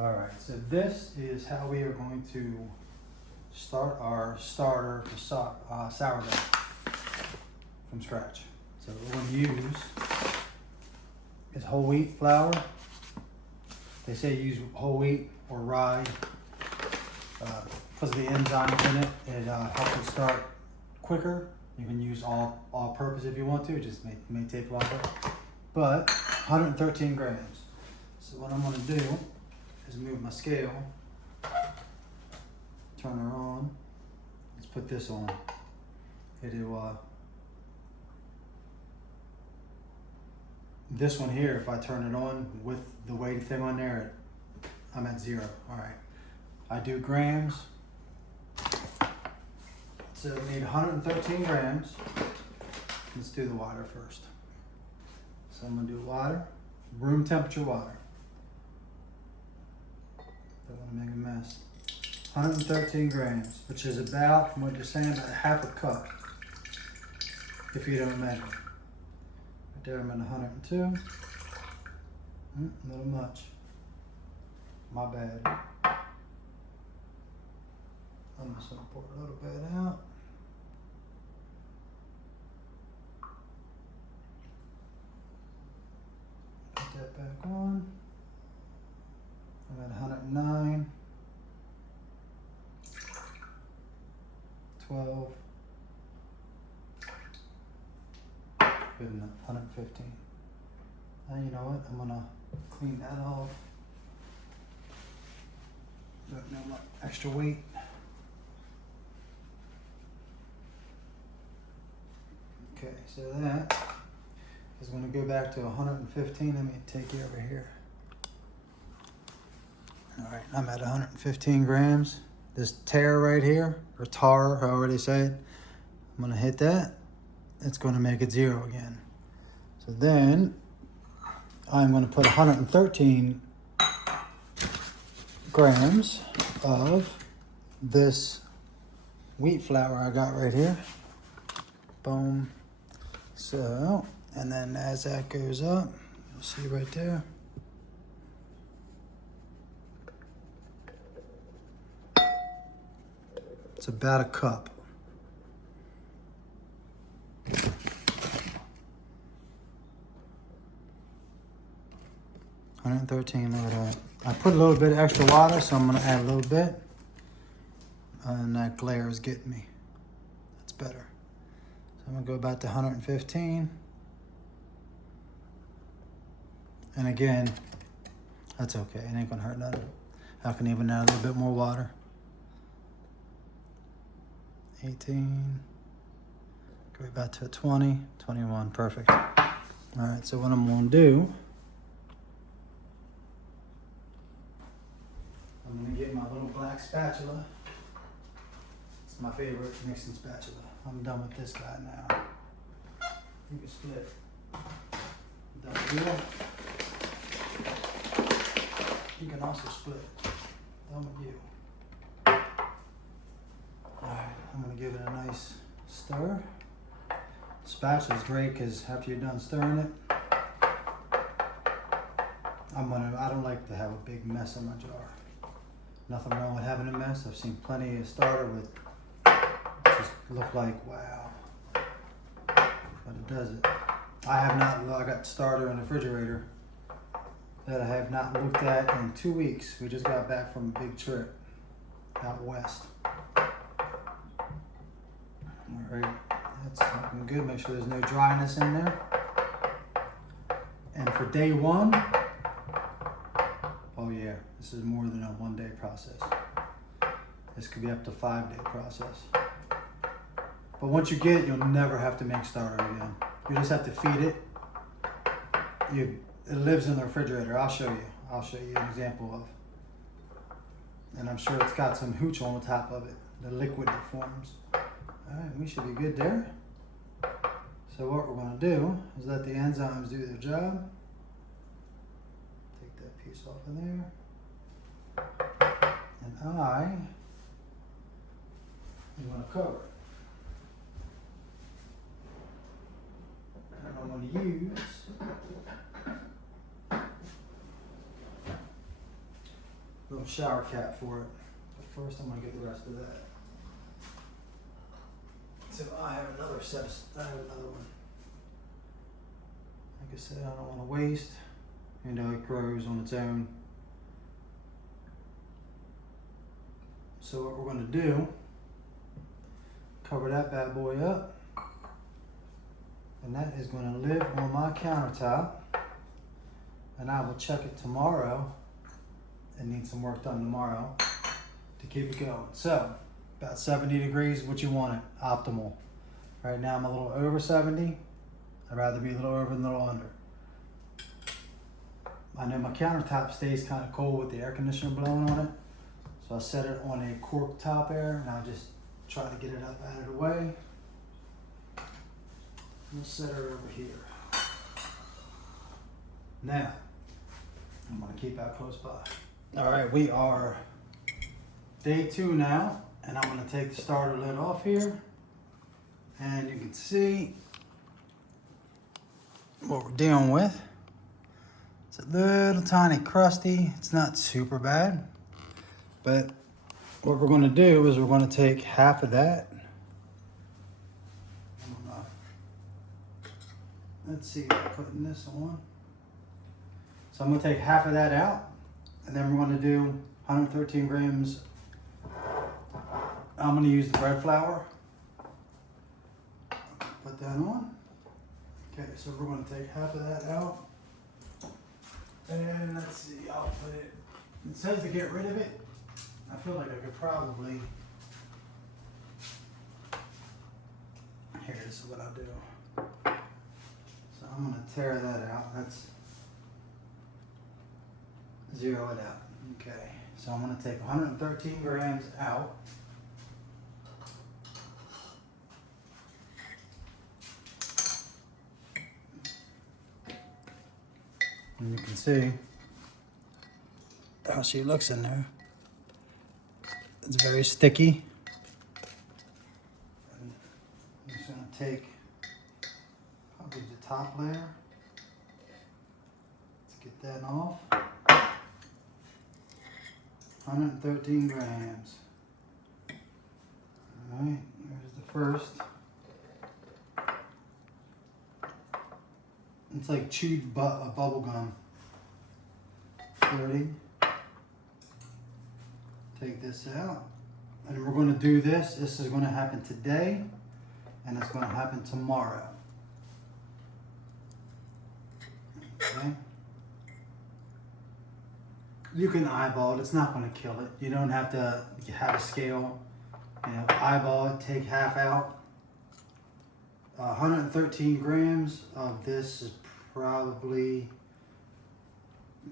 All right, so this is how we are going to start our starter for sourdough from scratch. So what we're going to use is whole wheat flour. They say use whole wheat or rye because of the enzymes in it. It helps it start quicker. You can use all purpose if you want to. It just may take longer. But 113 grams. So what I'm going to do is move my scale, turn her on. Let's put this on. It'll this one here, if I turn it on with the weight thing on there, I'm at 0. All right, I do grams. So I need 113 grams. Let's do the water first. So I'm gonna do water, room temperature water. Don't want to make a mess. 113 grams, which is about, from what you're saying, about half a cup, if you don't measure. Right there, I'm at 102. A little much. My bad. I'm just gonna pour a little bit out. Put that back on. I'm at 109, 12, good enough, 115. Now you know what, I'm gonna clean that off. Don't know what extra weight. Okay, so that is gonna go back to 115. Let me take you over here. All right, I'm at 115 grams. This tare right here, or tar, however they say it, I'm gonna hit that. It's gonna make it 0 again. So then I'm gonna put 113 grams of this wheat flour I got right here. Boom. So, and then as that goes up, you'll see right there. It's about a cup. $113, look at that. I put a little bit of extra water, so I'm gonna add a little bit. And that glare is getting me. That's better. So I'm gonna go back to 115. And again, that's okay, it ain't gonna hurt nothing. I can even add a little bit more water. 18, go back to a 20, 21, perfect. All right, so what I'm gonna do, I'm gonna get my little black spatula. It's my favorite mixing spatula. I'm done with this guy now. You can split. Done with you. You can also split. Done with you. Alright, I'm gonna give it a nice stir. Spatula's great because after you're done stirring it, I don't like to have a big mess in my jar. Nothing wrong with having a mess. I've seen plenty of starter with just look like wow. But it doesn't. I got starter in the refrigerator that I have not looked at in 2 weeks. We just got back from a big trip out west. All right, that's looking good. Make sure there's no dryness in there. And for day 1, oh yeah, this is more than a 1-day process. This could be up to 5-day process. But once you get it, you'll never have to make starter again. You just have to feed it. It lives in the refrigerator. I'll show you. I'll show you an example of. And I'm sure it's got some hooch on the top of it, the liquid that forms. All right, we should be good there. So what we're gonna do is let the enzymes do their job. Take that piece off of there. And I am gonna cover it. And I'm gonna use little shower cap for it. But first I'm gonna get the rest of that. So I have another set of, I have another one. Like I said, I don't wanna waste. You know, it grows on its own. So what we're gonna do, cover that bad boy up. And that is gonna live on my countertop. And I will check it tomorrow. It needs some work done tomorrow to keep it going. So, about 70 degrees is what you want it, optimal. Right now I'm a little over 70. I'd rather be a little over than a little under. I know my countertop stays kind of cold with the air conditioner blowing on it. So I set it on a cork top air and I just try to get it up out of the way. We'll set her over here. Now, I'm gonna keep that close by. All right, we are day 2 now, and I'm gonna take the starter lid off here. And you can see what we're dealing with. It's a little tiny crusty. It's not super bad, but what we're gonna do is we're gonna take half of that. Let's see, putting this on. So I'm gonna take half of that out, and then we're gonna do 113 grams. I'm gonna use the bread flour. Put that on. Okay, so we're gonna take half of that out. And let's see, I'll put it, it says to get rid of it. I feel like I could probably, here, this is what I'll do. So I'm gonna tear that out. That's, zero it out. Okay, so I'm gonna take 113 grams out. And you can see how she looks in there. It's very sticky. And I'm just gonna take probably the top layer. Let's get that off. 113 grams. All right, there's the first. It's like chewed bubble gum. 30. Take this out. And we're going to do this. This is going to happen today. And it's going to happen tomorrow. Okay. You can eyeball it. It's not going to kill it. You don't have to have a scale. You know, eyeball it. Take half out. 113 grams of this is probably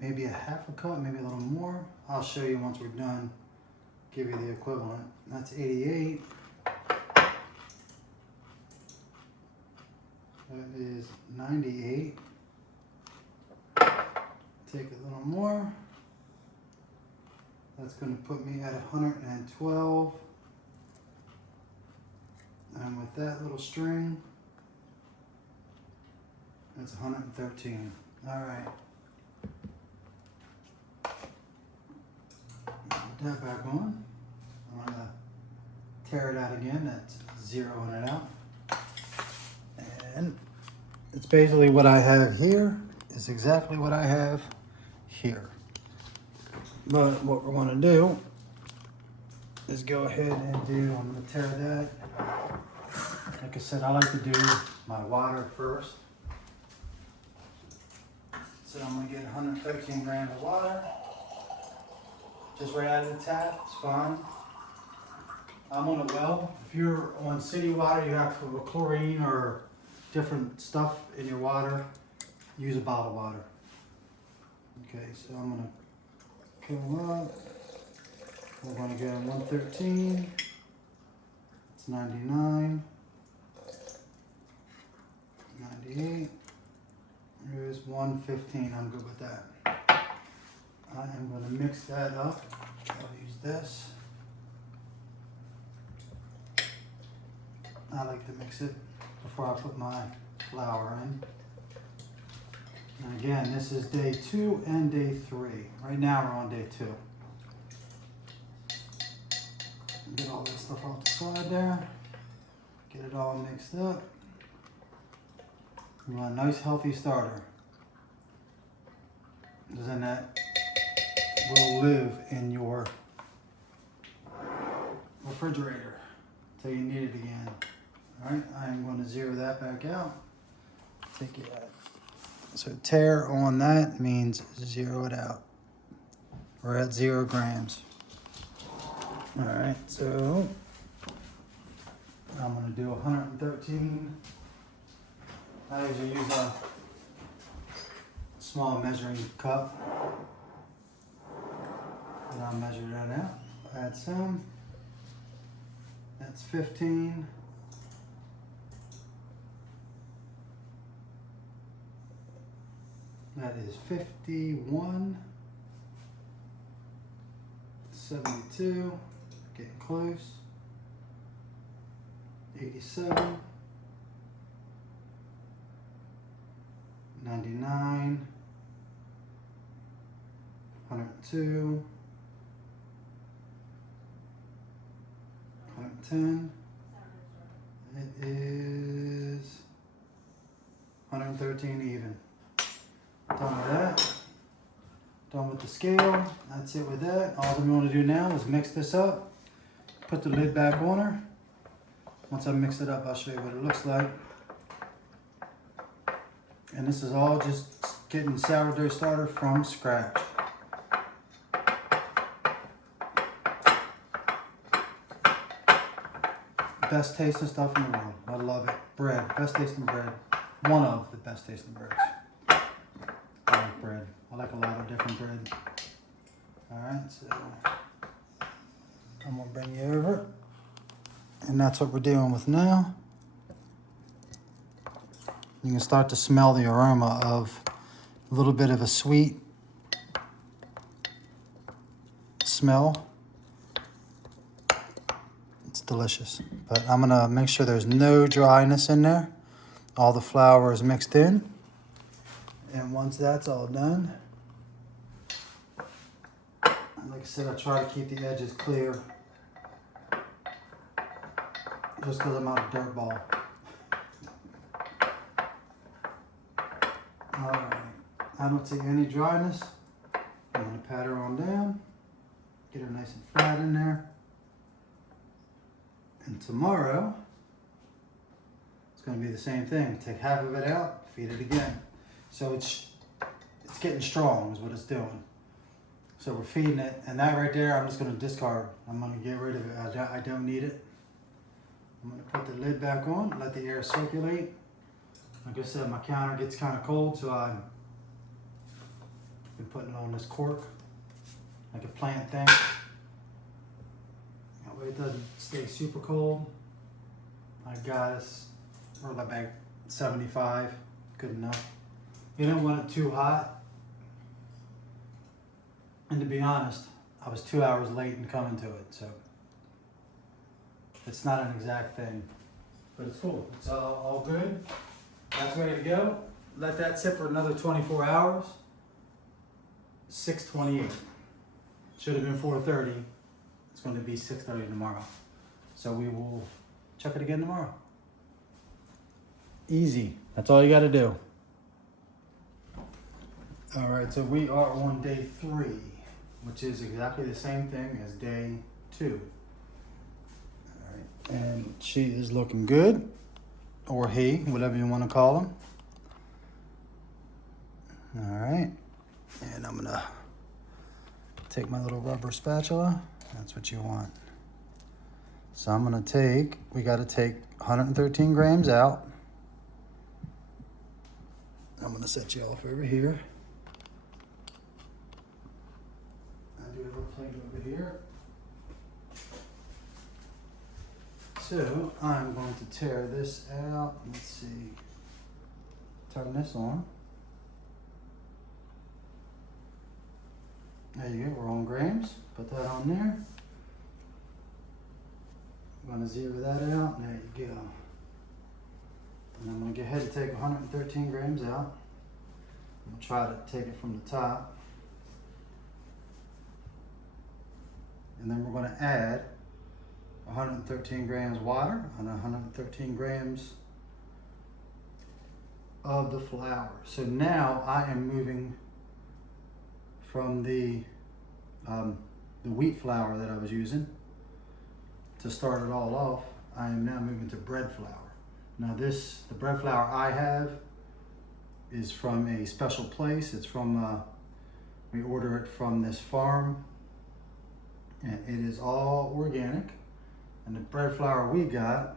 maybe a half a cup, maybe a little more. I'll show you once we're done. Give you the equivalent. That's 88. That is 98. Take a little more. That's going to put me at 112. And with that little string, that's 113. All right. Put that back on. I'm gonna tear it out again. That's zeroing it out. And it's basically what I have here is exactly what I have here. But what we're gonna do is go ahead and do, I'm gonna tear that. Like I said, I like to do my water first. So I'm gonna get 113 grams of water. Just right out of the tap, it's fine. I'm on a well. If you're on city water, you have chlorine or different stuff in your water, use a bottled water. Okay, so I'm gonna fill up. We're gonna get 113. It's 99. 98. Here's 115. I'm good with that. I am going to mix that up. I'll use this. I like to mix it before I put my flour in. And again, this is day 2 and day 3. Right now we're on day 2. Get all this stuff off the side there. Get it all mixed up. You want a nice healthy starter. Because then that will live in your refrigerator until you need it again. Alright, I'm going to zero that back out. Take it out. So tear on that means zero it out. We're at 0 grams. Alright, so I'm going to do 113. I usually use a small measuring cup. And I'll measure that out. Add some. That's 15. That is 51. 72. Getting close. 87. 99. 102. 110. It is 113 even. Done with that. Done with the scale. That's it with that. All we want to do now is mix this up. Put the lid back on her. Once I mix it up, I'll show you what it looks like. And this is all just getting sourdough starter from scratch. Best tasting stuff in the world. I love it. Bread. Best tasting bread. One of the best tasting breads. I like bread. I like a lot of different bread. Alright, so I'm going to bring you over. And that's what we're dealing with now. You can start to smell the aroma of a little bit of a sweet smell. It's delicious. But I'm gonna make sure there's no dryness in there. All the flour is mixed in. And once that's all done, like I said, I try to keep the edges clear. Just because I'm out of dirt ball. Alright, I don't see any dryness. I'm going to pat her on down. Get her nice and flat in there. And tomorrow, it's going to be the same thing. Take half of it out, feed it again. So it's getting strong is what it's doing. So we're feeding it, and that right there I'm just going to discard. I'm going to get rid of it. I don't need it. I'm going to put the lid back on, let the air circulate. Like I said, my counter gets kind of cold, so I've been putting it on this cork, like a plant thing. That way it doesn't stay super cold. I got us, we're like 75, good enough. You don't want it too hot. And to be honest, I was 2 hours late in coming to it, so it's not an exact thing, but it's cool. It's all good. That's ready to go. Let that sit for another 24 hours. 6:28. Should have been 4:30. It's going to be 6:30 tomorrow. So we will check it again tomorrow. Easy. That's all you got to do. All right, so we are on day 3, which is exactly the same thing as day 2. All right, and she is looking good. Or he, whatever you want to call him. All right, and I'm gonna take my little rubber spatula. That's what you want. So I'm gonna take, we gotta take 113 grams out. I'm gonna set you off over here. I do have a plate over here. So I'm going to tear this out. Let's see. Turn this on. There you go. We're on grams. Put that on there. I'm going to zero that out. There you go. And I'm going to go ahead and take 113 grams out. I'm going to try to take it from the top. And then we're going to add 113 grams water and 113 grams of the flour. So now I am moving from the wheat flour that I was using to start it all off. I am now moving to bread flour. Now the bread flour I have is from a special place. It's from, we order it from this farm, and it is all organic. And the bread flour we got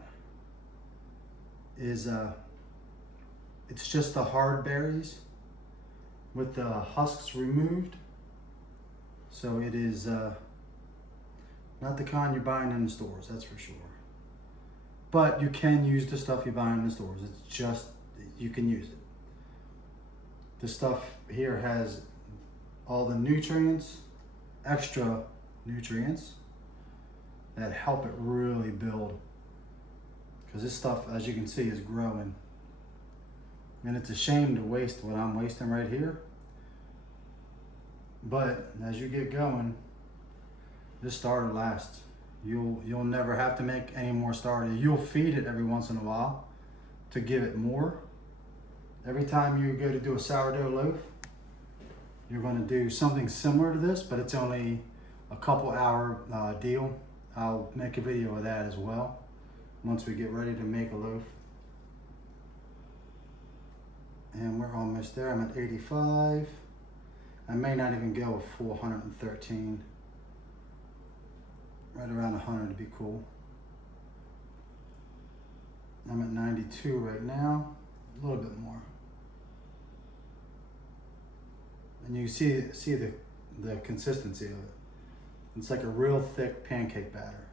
is, it's just the hard berries with the husks removed. So it is not the kind you're buying in the stores, that's for sure. But you can use the stuff you buy in the stores. It's just, you can use it. The stuff here has all the nutrients, extra nutrients that help it really build. Because this stuff, as you can see, is growing. And it's a shame to waste what I'm wasting right here. But as you get going, this starter lasts. You'll never have to make any more starter. You'll feed it every once in a while to give it more. Every time you go to do a sourdough loaf, you're going to do something similar to this, but it's only a couple hour deal. I'll make a video of that as well once we get ready to make a loaf. And we're almost there. I'm at 85. I may not even go with 413. Right around 100 to be cool. I'm at 92 right now, a little bit more. And you see the consistency of it. It's like a real thick pancake batter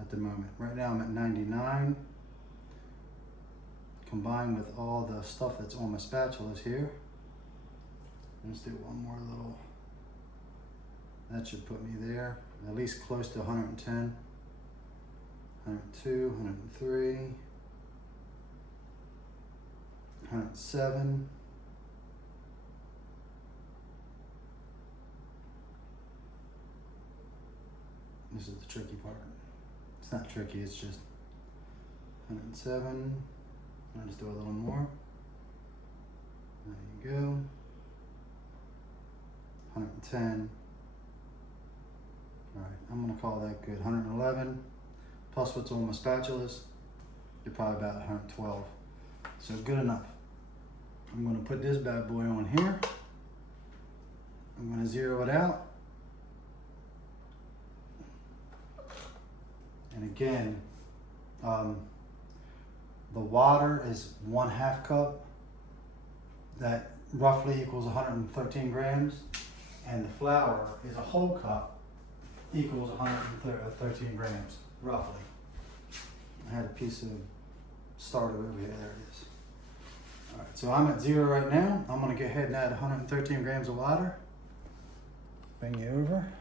at the moment. Right now I'm at 99. Combined with all the stuff that's on my spatulas here. Let's do one more little. That should put me there, at least close to 110, 102, 103, 107. This is the tricky part. It's not tricky, it's just 107. I'll just do a little more. There you go. 110. All right, I'm gonna call that good. 111 plus what's on my spatulas, you're probably about 112. So good enough. I'm gonna put this bad boy on here. I'm gonna zero it out. And again, the water is 1/2 cup. That roughly equals 113 grams. And the flour is a whole cup. Equals 113 grams, roughly. I had a piece of starter over here, there it is. All right, so I'm at 0 right now. I'm gonna go ahead and add 113 grams of water. Bring you over.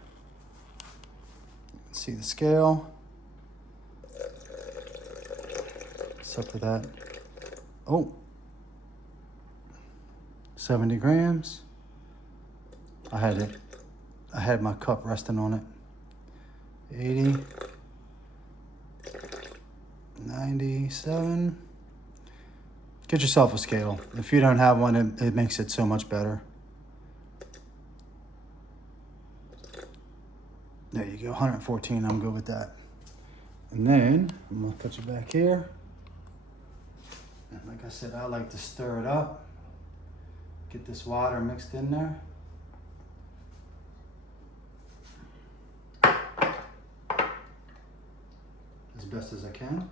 See the scale. It's up to that. Oh, 70 grams. I had my cup resting on it. 80, 97. Get yourself a scale. If you don't have one, it makes it so much better. There you go, 114, I'm good with that. And then, I'm gonna put you back here. And like I said, I like to stir it up. Get this water mixed in there. As best as I can.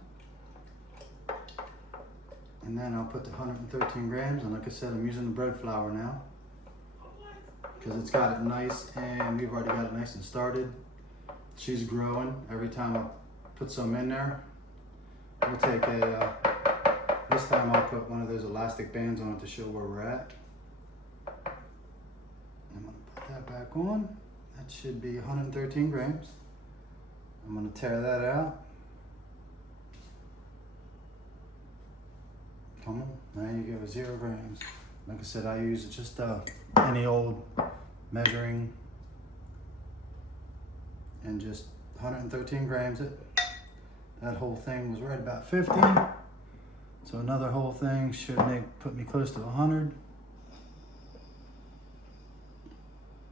And then I'll put the 113 grams, and like I said, I'm using the bread flour now because it's got it nice, and we've already got it nice and started. She's growing every time I put some in there. We'll take this time I'll put one of those elastic bands on it to show where we're at. I'm gonna put that back on. That should be 113 grams. I'm gonna tear that out. Come on, there you go, 0 grams. Like I said, I use just any old measuring and just 113 grams it. That whole thing was right about 50. So another whole thing should put me close to 100.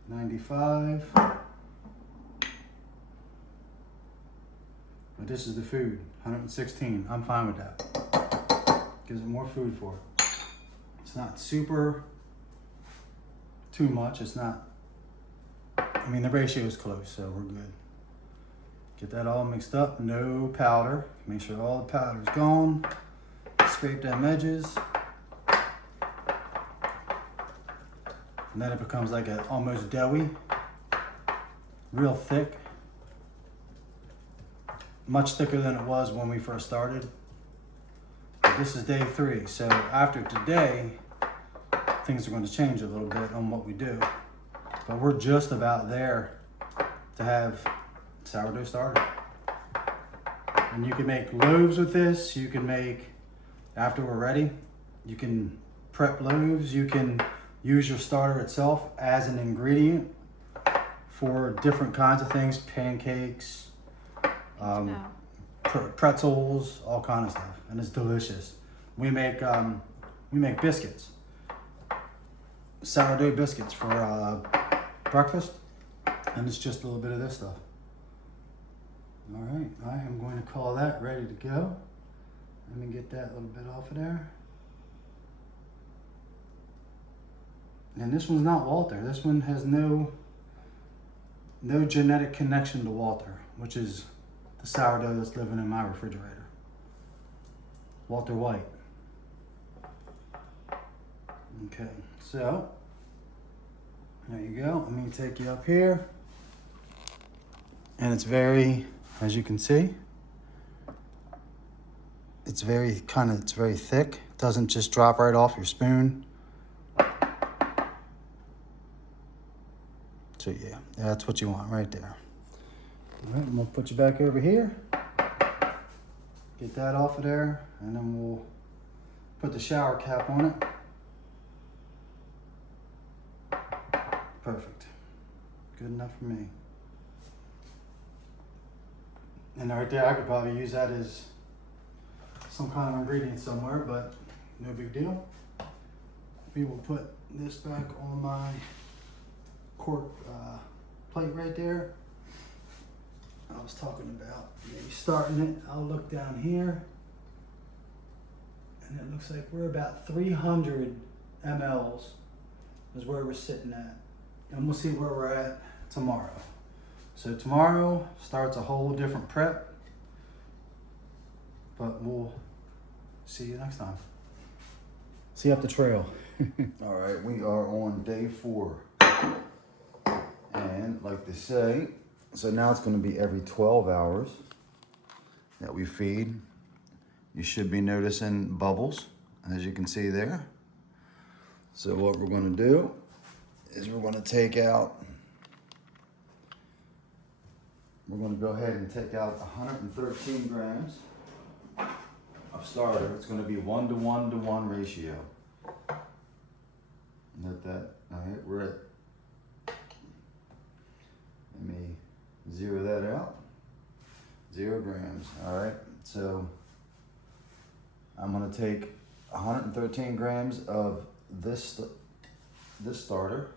95. But this is the food, 116. I'm fine with that. Gives it more food for it. It's not super too much. It's not, I mean, the ratio is close, so we're good. Get that all mixed up, no powder. Make sure all the powder is gone. Scrape them edges. And then it becomes like a almost doughy, real thick. Much thicker than it was when we first started. But this is day 3, so after today, things are going to change a little bit on what we do. But we're just about there to have sourdough starter. And you can make loaves with this. You can make, after we're ready, you can prep loaves. You can use your starter itself as an ingredient for different kinds of things, pancakes, pretzels, all kind of stuff, and it's delicious. We make biscuits, sourdough biscuits for breakfast, and it's just a little bit of this stuff. All right, I am going to call that ready to go. Let me get that little bit off of there. And this one's not Walter. This one has no genetic connection to Walter, which is the sourdough that's living in my refrigerator. Walter White. Okay, so there you go. Let me take you up here. And it's very, as you can see, it's very thick. It doesn't just drop right off your spoon. So yeah, that's what you want right there. All right, I'm gonna put you back over here. Get that off of there, and then we'll put the shower cap on it. Perfect. Good enough for me. And right there, I could probably use that as some kind of ingredient somewhere, but no big deal. We will put this back on my cork plate right there. I was talking about maybe starting it. I'll look down here, and it looks like we're about 300 mLs is where we're sitting at, and we'll see where we're at tomorrow. So tomorrow starts a whole different prep, but we'll see you next time. See you up the trail. All right, we are on day 4. And like they say, so now it's going to be every 12 hours that we feed. You should be noticing bubbles, as you can see there. So what we're going to do is we're going to take out, we're going to go ahead and take out 113 grams of starter. It's going to be 1-to-1-to-1 ratio. Note that. All right, we're at, let me zero that out. 0 grams. All right, so I'm going to take 113 grams of this starter.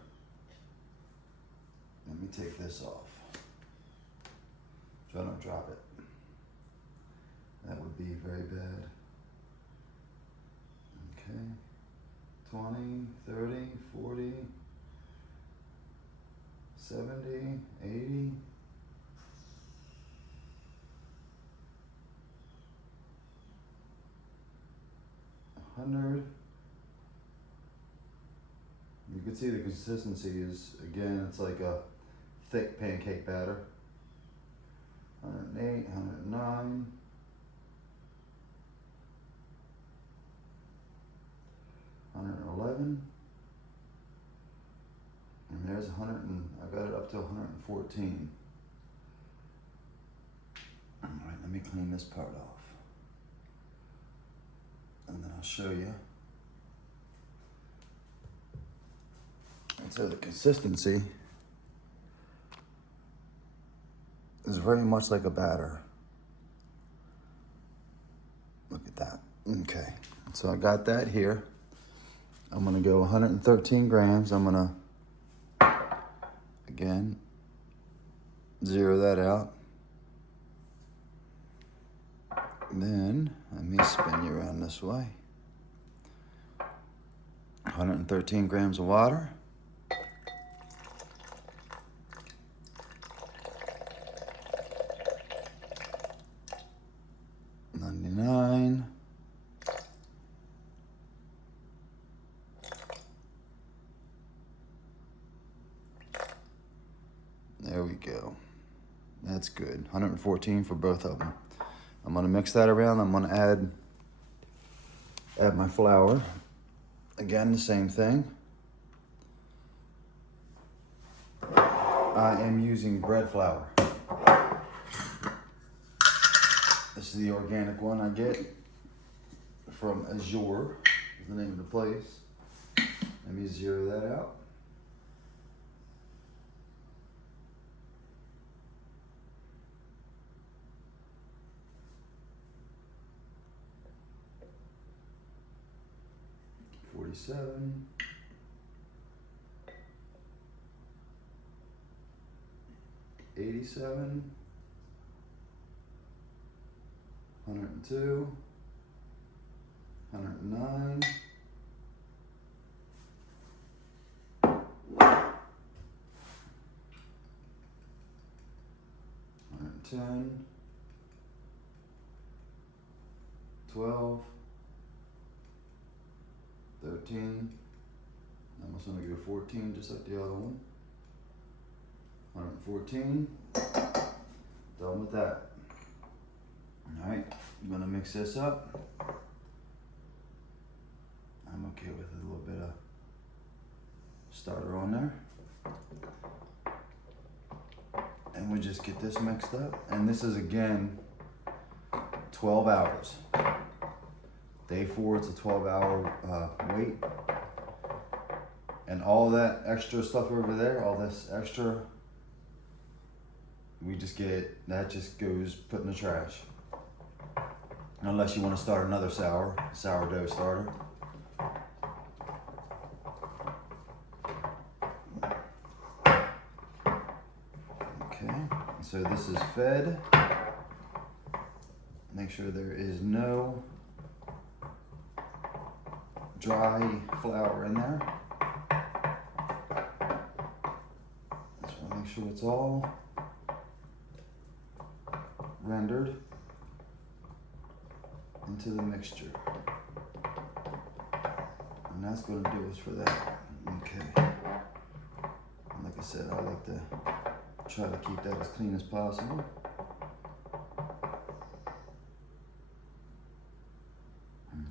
Let me take this off. Try not to drop it. That would be very bad. Okay. 20, 30, 40, 70, 80. 100. You can see the consistency is, again, it's like a thick pancake batter. 108, 109. 111. And there's 100, and I got it up to 114. All right, let me clean this part off. And then I'll show you. And so the consistency is very much like a batter. Okay, so I got that here. I'm gonna go 113 grams. I'm gonna, again, zero that out. Then, let me spin you around this way. 113 grams of water. There we go. That's good. 114 for both of them. I'm gonna mix that around. I'm gonna add my flour. Again, the same thing. I am using bread flour. This is the organic one I get from Azure, is the name of the place. Let me zero that out. $47. $87. 102. 109. 110. 12. 13. I'm also going to go 14 just like the other one. 114. Done with that. Alright, I'm going to mix this up. I'm okay with a little bit of starter on there. And we just get this mixed up. And this is again 12 hours. Day 4, it's a 12-hour wait. And all that extra stuff over there, all this extra, we just get, that just goes put in the trash. Unless you want to start another sourdough starter. Okay, so this is fed. Make sure there is no dry flour in there. Just want to make sure it's all rendered into the mixture. And that's going to do us for that. Okay. And like I said, I like to try to keep that as clean as possible.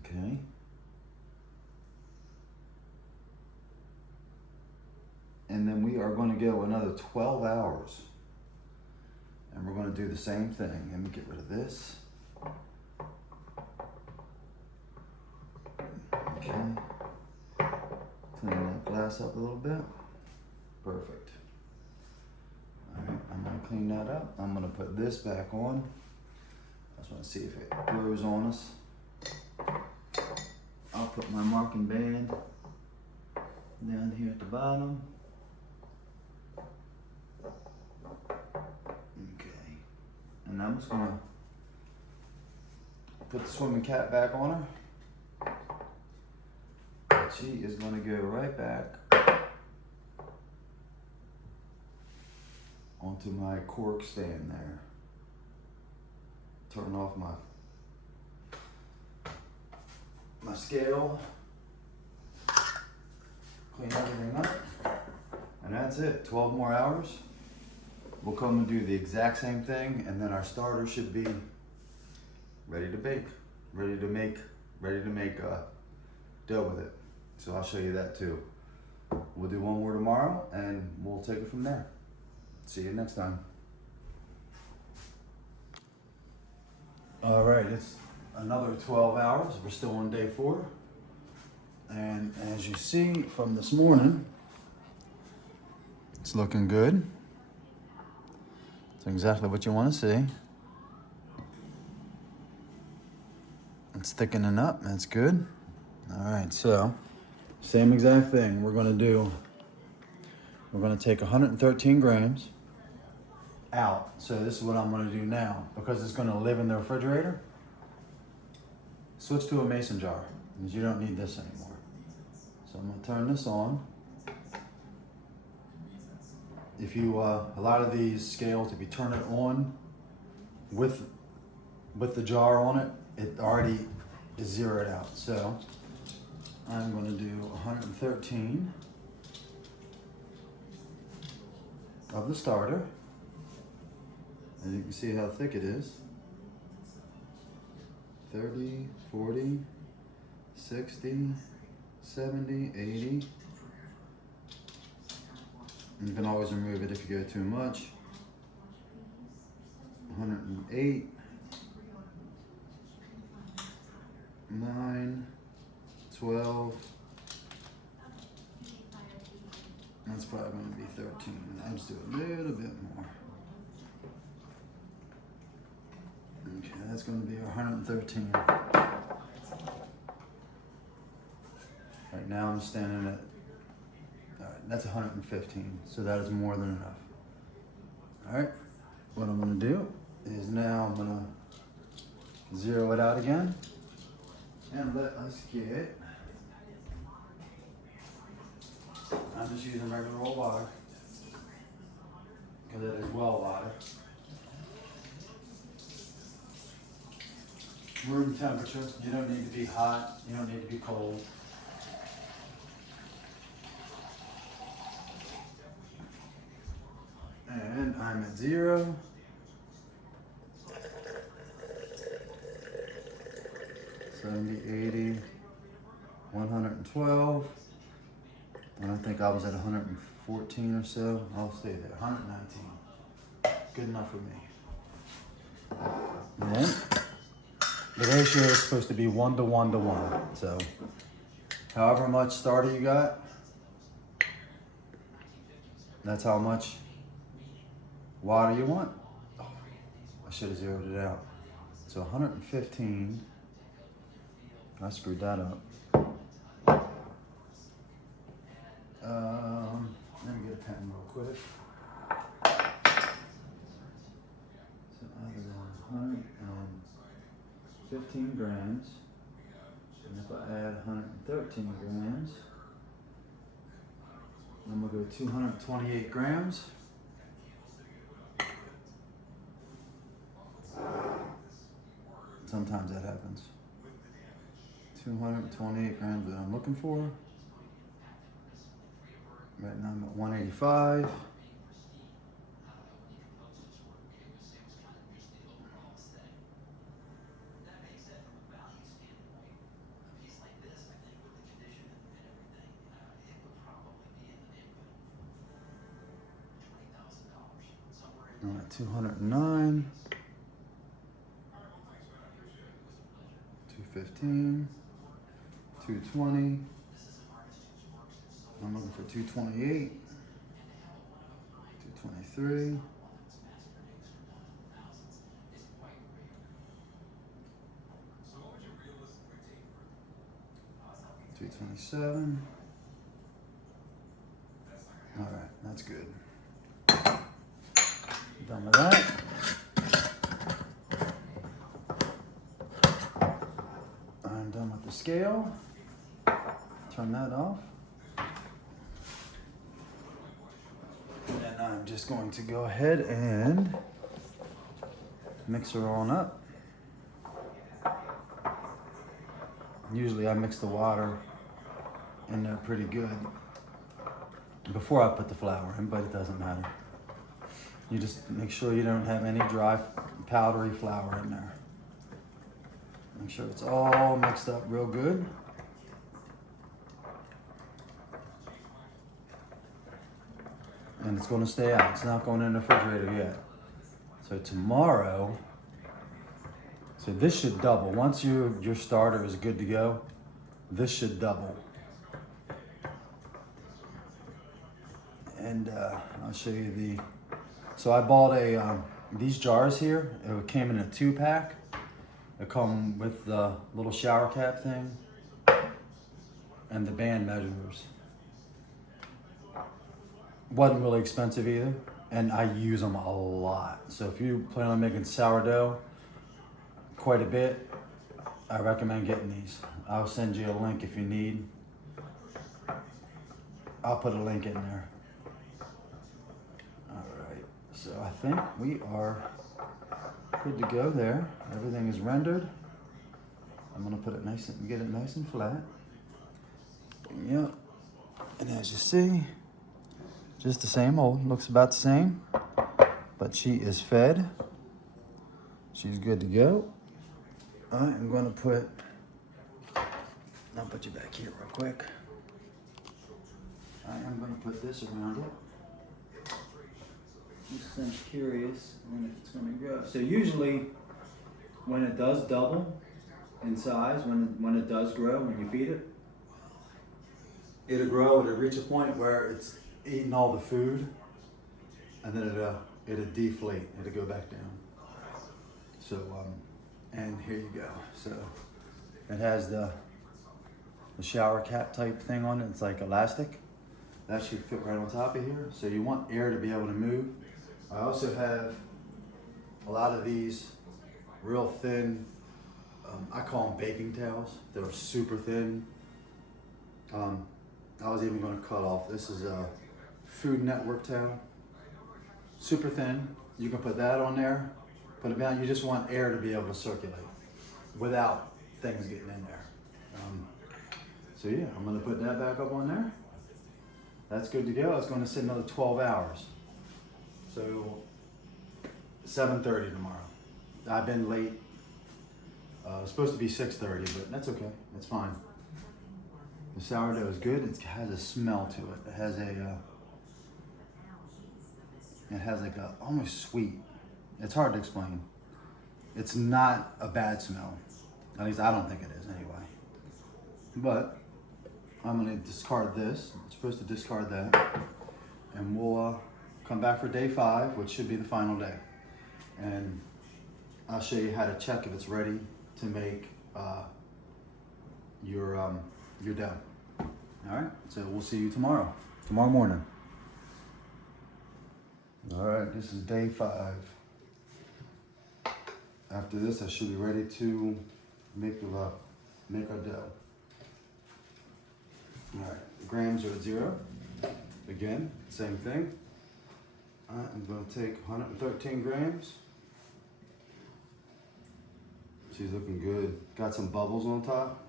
Okay. And then we are going to go another 12 hours. And we're going to do the same thing. Let me get rid of this. Okay. Clean that glass up a little bit. Perfect. Alright, I'm going to clean that up. I'm going to put this back on. I just want to see if it grows on us. I'll put my marking band down here at the bottom. Okay. And I'm just going to put the swimming cap back on her. She is going to go right back onto my cork stand there. Turn off my scale. Clean everything up. And that's it. 12 more hours. We'll come and do the exact same thing, and then our starter should be ready to bake, ready to make dough with it. So I'll show you that too. We'll do one more tomorrow, and we'll take it from there. See you next time. All right, it's another 12 hours. We're still on day 4. And as you see from this morning, it's looking good. It's exactly what you want to see. It's thickening up, that's good. All right, so same exact thing. We're gonna take 113 grams out. So this is what I'm gonna do now. Because it's gonna live in the refrigerator, switch to a mason jar, because you don't need this anymore. So I'm gonna turn this on. If you, a lot of these scales, if you turn it on with the jar on it, it already is zeroed out. So I'm gonna do 113 of the starter. And you can see how thick it is. 30, 40, 60, 70, 80. And you can always remove it if you go too much. 108, 9, 12. That's probably going to be 13. I'll just do a little bit more. Okay, that's going to be 113. Right now I'm standing at, all right, that's 115. So that is more than enough. All right, what I'm going to do is now I'm going to zero it out again and let us get, I'm just using regular old water because it is well water. Room temperature. You don't need to be hot. You don't need to be cold. And I'm at 0. $70, $80, 112. And I think I was at 114 or so. I'll stay there. 119. Good enough for me. And then the ratio is supposed to be 1 to 1 to 1. So however much starter you got, that's how much water you want. Oh, I should have zeroed it out. So 115. I screwed that up. Let me get a pen real quick. So out of 115 grams, and if I add 113 grams, I'm gonna go 228 grams. Sometimes that happens. 228 grams that I'm looking for. Right now I'm at 185. I'm at 209. 215. 220. I'm looking for 228. 223. 227. All right, that's good. Done with that. I'm done with the scale. Turn that off. And I'm just going to go ahead and mix her on up. Usually I mix the water in there pretty good before I put the flour in, but it doesn't matter. You just make sure you don't have any dry, powdery flour in there. Make sure it's all mixed up real good. And it's going to stay out. It's not going in the refrigerator yet. So tomorrow, so this should double. Once your starter is good to go, this should double. And I'll show you the, so I bought these jars here. It came in a 2-pack. They come with the little shower cap thing and the band measures. Wasn't really expensive either, and I use them a lot. So if you plan on making sourdough quite a bit, I recommend getting these. I'll send you a link if you need. I'll put a link in there. All right, so I think we are good to go there. Everything is rendered. I'm gonna put it nice and get it nice and flat. Yep, and as you see, just the same old, looks about the same, but she is fed. She's good to go. I am gonna put, I'll put you back here real quick. I am gonna put this around it. Just I'm curious when it's gonna grow. So usually when it does double in size, when it does grow, when you feed it, it'll grow, it'll reach a point where it's eating all the food, and then it'll deflate, it'll go back down. So, and here you go. So it has the shower cap type thing on it. It's like elastic. That should fit right on top of here. So you want air to be able to move. I also have a lot of these real thin, I call them baking towels. They're super thin. I was even gonna cut off, this is a Food Network towel. Super thin. You can put that on there, put it down. You just want air to be able to circulate without things getting in there. So yeah, I'm gonna put that back up on there. That's good to go. It's gonna sit another 12 hours. So 7:30 tomorrow. I've been late. It's supposed to be 6:30, but that's okay. That's fine. The sourdough is good. It has a smell to it. It has like a almost sweet. It's hard to explain. It's not a bad smell. At least I don't think it is anyway. But I'm gonna discard this. I'm supposed to discard that. And we'll come back for day 5, which should be the final day. And I'll show you how to check if it's ready to make your dough. All right, so we'll see you tomorrow morning. All right, this is day 5. After this, I should be ready to make our dough. All right, the grams are at 0. Again, same thing. I'm gonna take 113 grams. She's looking good. Got some bubbles on top.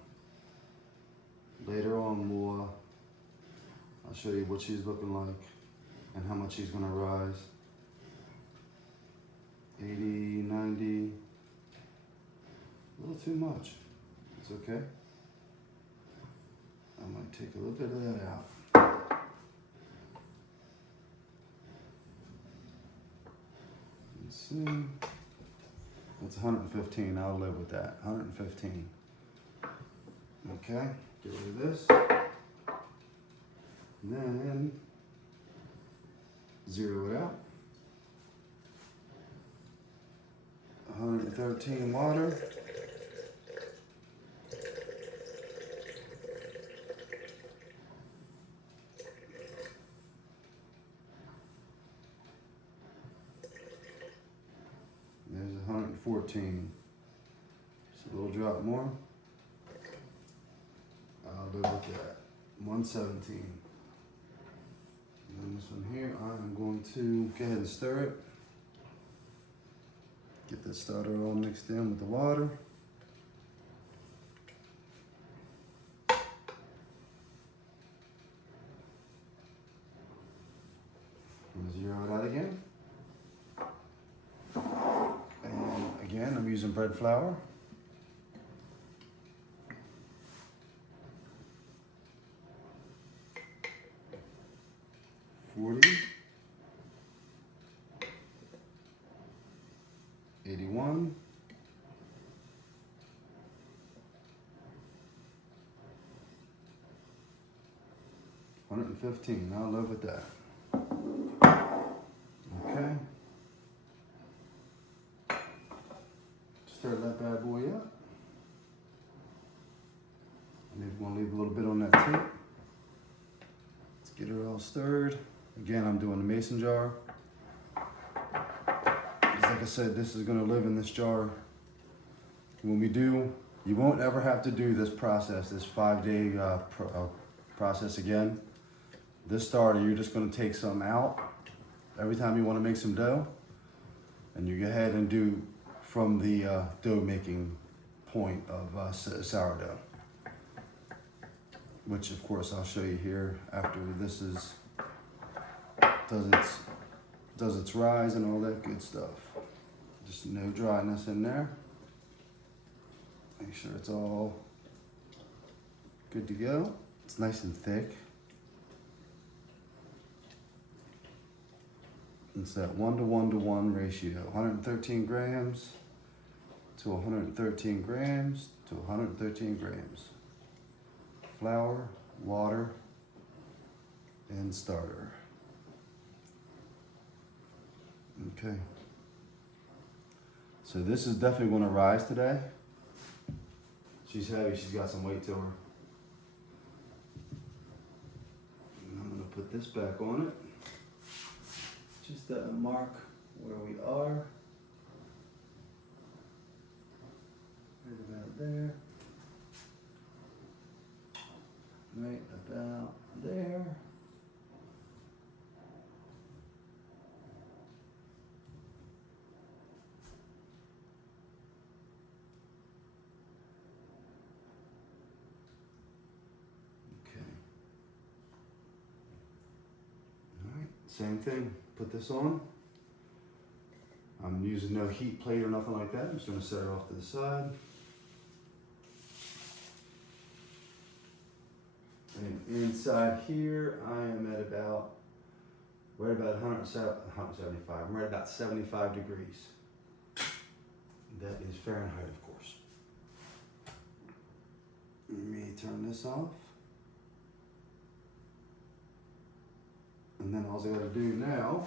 Later on, I'll show you what she's looking like and how much she's gonna rise. 80, 90, a little too much. It's okay. I might take a little bit of that out. Let's see. That's 115. I'll live with that. 115. Okay. Get rid of this. And then 0 it out. 113 water. There's 114. Just a little drop more. I'll live with that. 117. And then this one here, I'm going to go ahead and stir it. Get the starter all mixed in with the water. And 0 it out again. And again, I'm using bread flour. $40, 81, 115. I'll live with that. Okay. Stir that bad boy up. I'm gonna leave a little bit on that tape. Let's get her all stirred. Again, I'm doing the mason jar. Like I said, this is gonna live in this jar. When we do, you won't ever have to do this process, this 5-day process again. This starter, you're just gonna take some out every time you wanna make some dough, and you go ahead and do from the dough making point of sourdough, which of course I'll show you here after this does its rise and all that good stuff. Just no dryness in there. Make sure it's all good to go. It's nice and thick. It's that 1:1:1 ratio, 113 grams to 113 grams to 113 grams. Flour, water, and starter. Okay. So this is definitely going to rise today. She's heavy, she's got some weight to her. And I'm going to put this back on it. Just that mark where we are. Right about there. Right about there. Same thing, put this on. I'm using no heat plate or nothing like that. I'm just gonna set her off to the side. And inside here, I am at about, right about 175. I'm right about 75 degrees. That is Fahrenheit, of course. Let me turn this off. And then all I gotta do now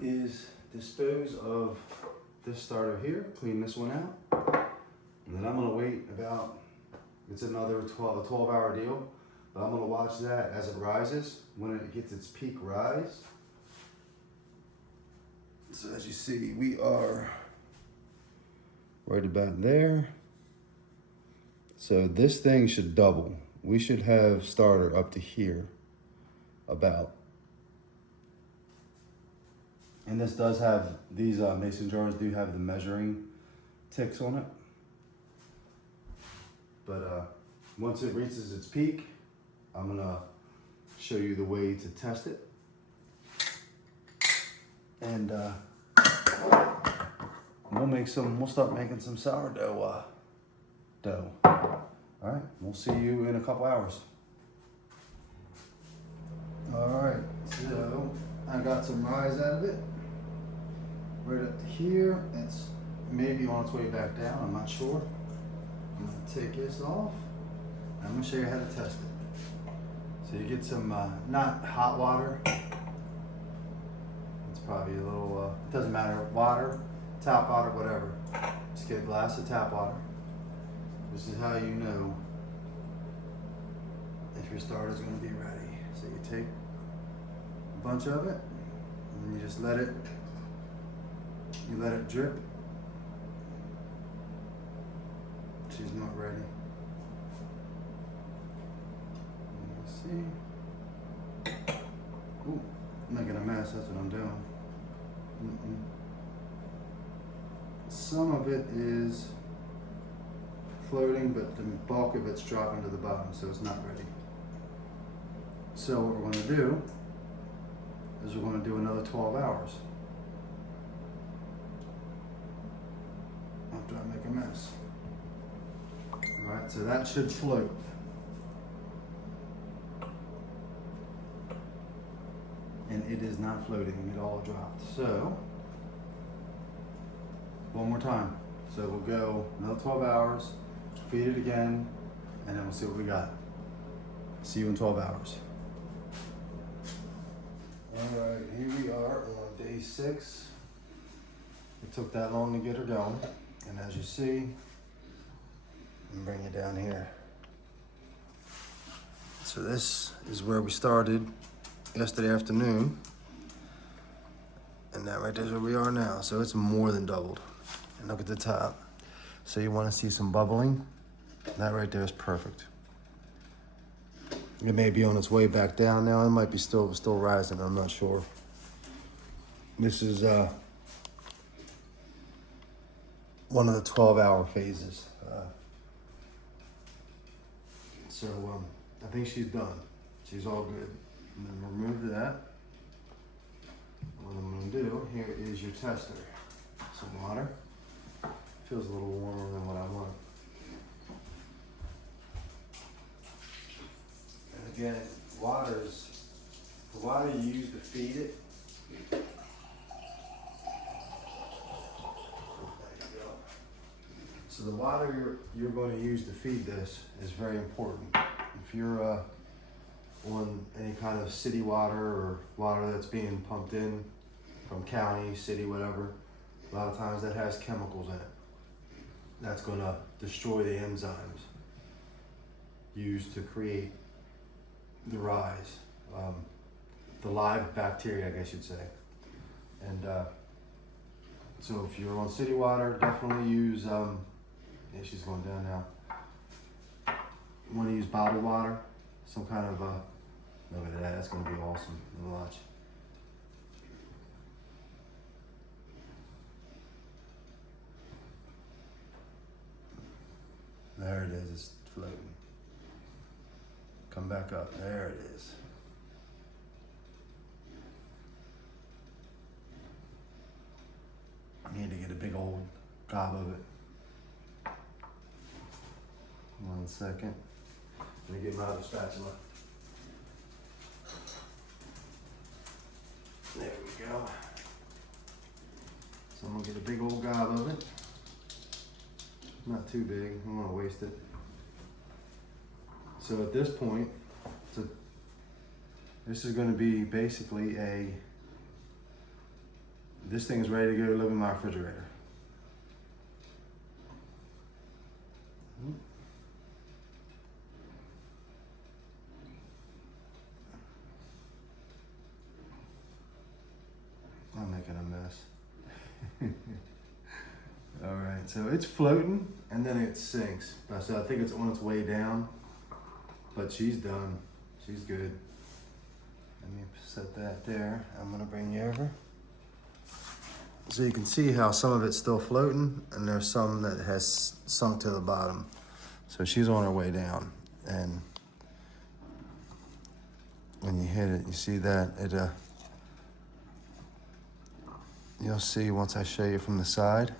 is dispose of this starter here, clean this one out. And then I'm gonna wait about, it's another 12-hour deal, but I'm gonna watch that as it rises. When it gets its peak rise. So as you see, we are right about there. So this thing should double. We should have starter up to here. About. And this does have, these mason jars do have the measuring ticks on it. But once it reaches its peak, I'm gonna show you the way to test it. And we'll start making some sourdough dough. All right, we'll see you in a couple hours. All right, so I got some rise out of it. Right up to here. It's maybe on its way back down, I'm not sure. I'm gonna take this off. I'm gonna show you how to test it. So you get some, not hot water. It's probably a little, it doesn't matter, water, tap water, whatever. Just get a glass of tap water. This is how you know if your starter's gonna be ready. So you take a bunch of it and you just let it drip. She's not ready. Let's see. Ooh, I'm making a mess, that's what I'm doing. Some of it is floating, but the bulk of it's dropping to the bottom, so it's not ready. So what we're going to do is we're going to do another 12 hours after I make a mess. All right, so that should float. And it is not floating, it all dropped. So, one more time. So we'll go another 12 hours, feed it again, and then we'll see what we got. See you in 12 hours. All right, here we are on day 6. It took that long to get her going. And as you see, and bring you down here. So this is where we started yesterday afternoon. And that right there is where we are now. So it's more than doubled. And look at the top. So you want to see some bubbling? That right there is perfect. It may be on its way back down now. It might be still rising. I'm not sure. This is one of the 12-hour phases. So I think she's done. She's all good. And then remove that. What I'm gonna do here is your tester. Some water. Feels a little warmer than what I want. And again, the water you use to feed it. There you go. So the water you're going to use to feed this is very important. If you're on any kind of city water or water that's being pumped in from county, city, whatever, a lot of times that has chemicals in it. That's going to destroy the enzymes used to create the rise, the live bacteria, I guess you'd say. And so if you're on city water, definitely use, yeah, she's going down now. You want to use bottled water, some kind of, look at that, that's going to be awesome. Watch. There it is, it's floating. Come back up, there it is. I need to get a big old gob of it. 1 second. Let me get my other spatula. There we go. So I'm gonna get a big old gob of it. Not too big, I don't wanna waste it. So at this point, this is gonna be basically this thing is ready to go live in my refrigerator. I'm making a mess. All right, so it's floating and then it sinks. So I think it's on its way down, but she's done. She's good. Let me set that there. I'm gonna bring you over. So you can see how some of it's still floating and there's some that has sunk to the bottom. So she's on her way down. And when you hit it, you see that you'll see once I show you from the side.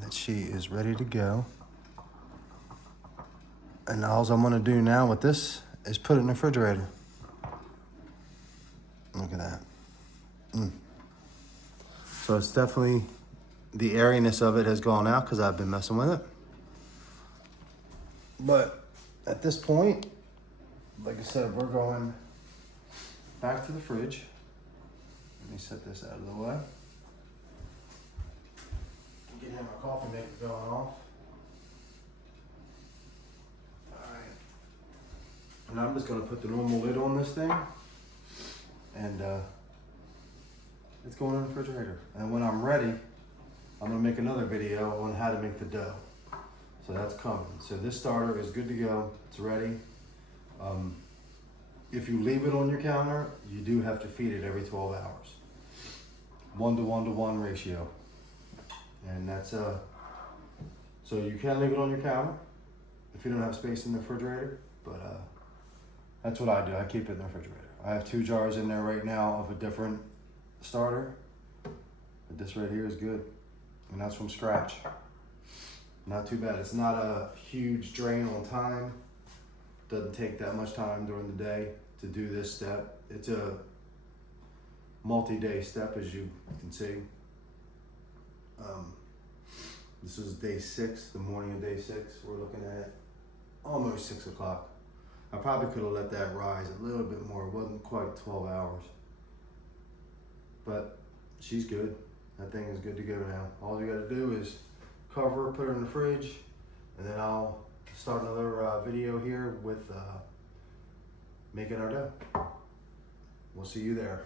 That she is ready to go. And all I'm gonna do now with this is put it in the refrigerator. Look at that. So it's definitely, the airiness of it has gone out because I've been messing with it. But at this point, like I said, we're going back to the fridge. Let me set this out of the way. Get him my coffee maker going off. Alright. And I'm just gonna put the normal lid on this thing. And it's going in the refrigerator. And when I'm ready, I'm gonna make another video on how to make the dough. So that's coming. So this starter is good to go. It's ready. If you leave it on your counter, you do have to feed it every 12 hours. 1:1:1 ratio. And that's so you can leave it on your counter if you don't have space in the refrigerator, but that's what I do. I keep it in the refrigerator. I have 2 jars in there right now of a different starter, but this right here is good, and that's from scratch. Not too bad. It's not a huge drain on time. Doesn't take that much time during the day to do this step. It's a multi-day step, as you can see. This is day 6, the morning of day 6. We're looking at almost 6 o'clock. I probably could have let that rise a little bit more. It wasn't quite 12 hours. But she's good. That thing is good to go now. All you gotta do is cover, put it in the fridge, and then I'll start another video here with making our dough. We'll see you there.